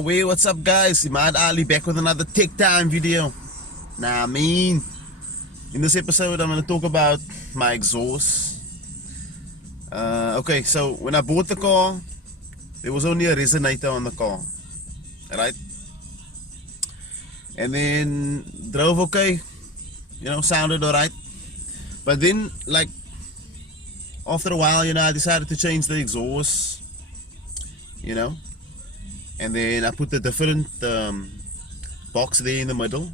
What's up guys? Ema'd Ali back with another Tech Time video. In this episode I'm going to talk about my exhaust. Okay, so when I bought the car, there was only a resonator on the car, right? And then drove okay, sounded alright. But then, like, after a while, I decided to change the exhaust, and then I put a different box there in the middle,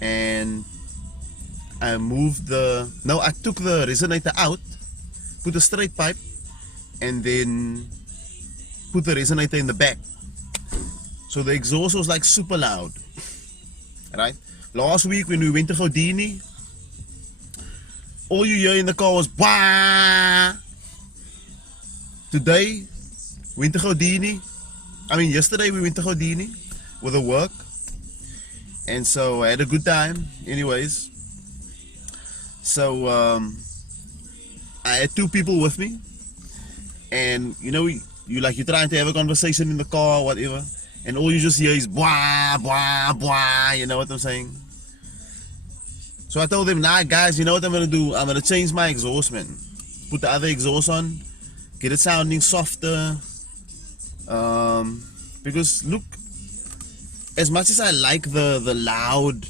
and I took the resonator out, put a straight pipe, and then put the resonator in the back. So the exhaust was like super loud, right? Last week when we went to Houdini, all you hear in the car was wah. Today, went to Houdini. Yesterday we went to Houdini with the work, and so I had a good time. Anyways, so I had two people with me, and you're trying to have a conversation in the car, whatever, and all you just hear is blah blah blah. You know what I'm saying? So I told them, nah guys, you know what I'm gonna do? I'm gonna change my exhaust, man. Put the other exhaust on, get it sounding softer. Because look, as much as I like the loud,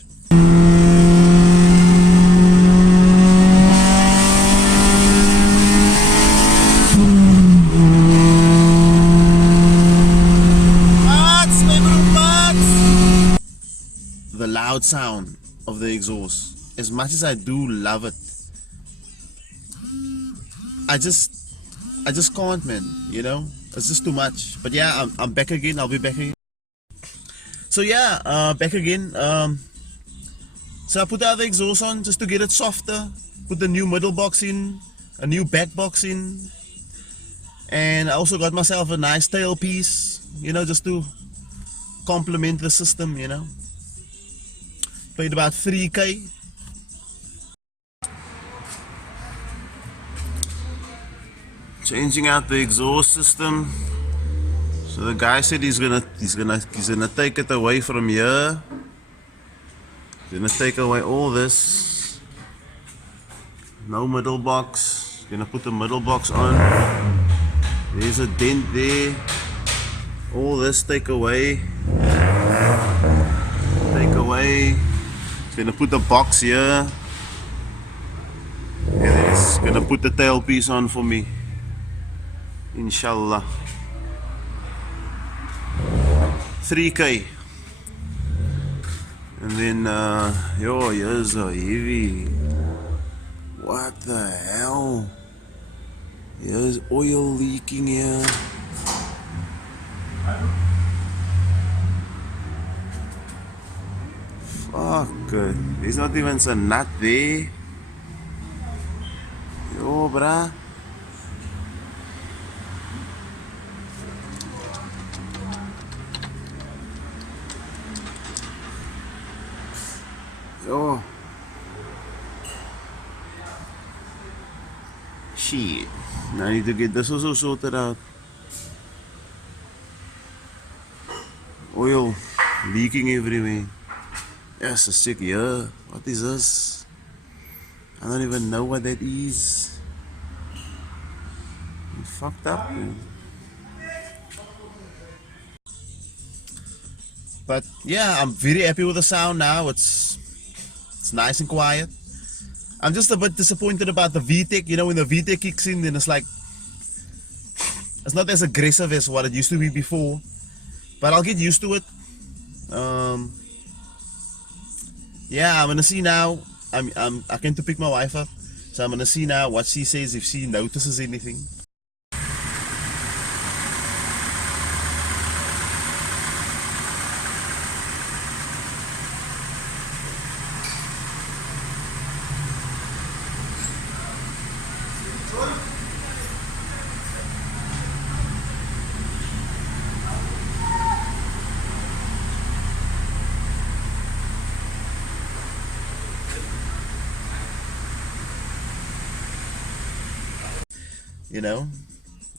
the loud sound of the exhaust, as much as I do love it, I just can't, man. It's just too much. But yeah, I'm back again. I'll be back again. So yeah, back again. So I put the other exhaust on just to get it softer. Put the new middle box in, a new back box in, and I also got myself a nice tailpiece, just to complement the system. Paid about 3K. Changing out the exhaust system. So the guy said he's gonna take it away from here. He's gonna take away all this. No middle box. Gonna put the middle box on. There's a dent there. All this take away. Take away. He's gonna put the box here. And then he's gonna put the tailpiece on for me. Inshallah. 3K. And then here's a heavy. What the hell? Here's oil leaking here. Fuck it. There's not even a nut there. Yo, bruh. Oh shit, now I need to get this also sorted out. Oil leaking everywhere. Yes, a sick here. What is this? I don't even know what that is. You fucked up, man. But yeah, I'm very happy with the sound now. It's nice and quiet. I'm just a bit disappointed about the VTEC. When the VTEC kicks in, then it's like, it's not as aggressive as what it used to be before. But I'll get used to it. Yeah, I'm gonna see now. I came to pick my wife up, so I'm gonna see now what she says, if she notices anything.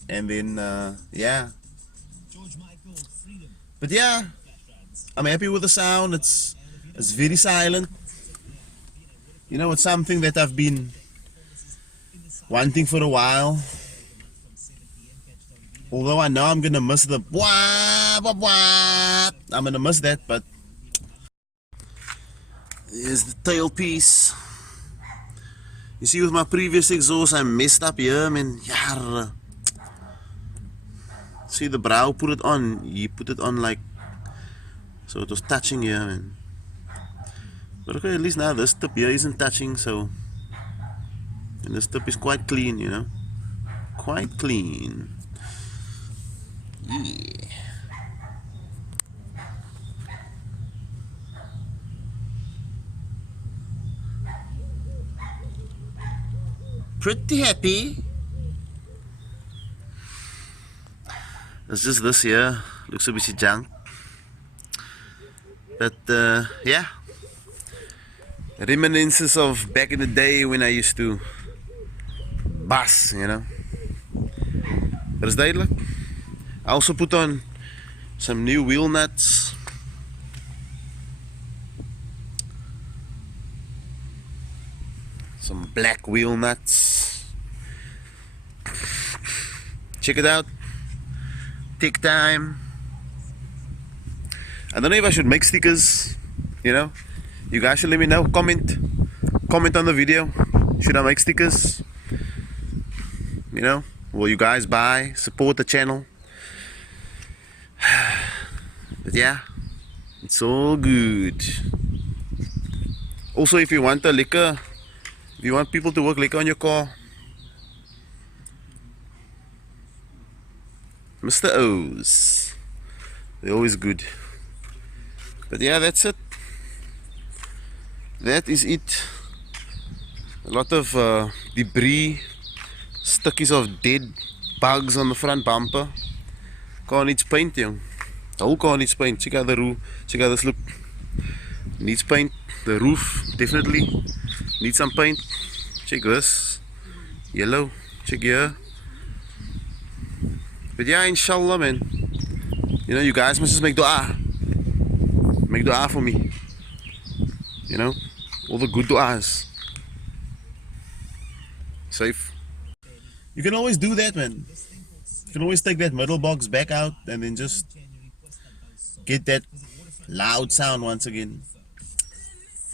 And then yeah, But yeah, I'm happy with the sound. It's very silent. You know, it's something that I've been wanting for a while. Although I know I'm gonna miss the wah, wah, wah. I'm gonna miss that, but here's the tailpiece. You see, with my previous exhaust, I messed up here, man. Yeah. See the brow, put it on. You put it on like so it was touching here, man. But okay, at least now this tip here isn't touching, so and this tip is quite clean, you know. Quite clean. Yeah. Pretty happy. It's just this here. Looks a bit junk. But yeah. Reminiscences of back in the day when I used to bus, you know. But it's duidelijk. I also put on some new wheel nuts. Some black wheel nuts. Check it out. Take time. I don't know if I should make stickers, you know. You guys should let me know. Comment on the video. Should I make stickers? You know, will you guys buy? Support the channel. But yeah, it's all good. Also, if you want a liquor, if you want people to work liquor on your car, Mr. O's, they're always good. But yeah, that's it. That is it. A lot of debris, stukkies of dead bugs on the front bumper. Car needs paint, young. The whole car needs paint. Check out the roof. Check out this look. Needs paint. The roof definitely needs some paint. Check this. Yellow. Check here. But yeah, inshallah, man. You know, you guys must just make dua. Make dua for me. You know, all the good duas. Safe. You can always do that, man. You can always take that middle box back out and then just get that loud sound once again.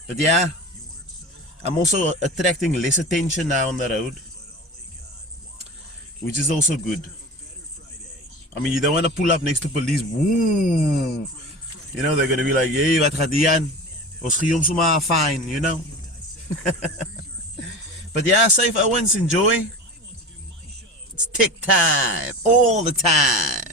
But yeah, I'm also attracting less attention now on the road, which is also good. I mean, you don't want to pull up next to police. Woo! You know, they're going to be like, hey, wat gaat die aan? Ons gee hom sommer fine, you know. But yeah, safe Owens, enjoy. It's tick time, all the time.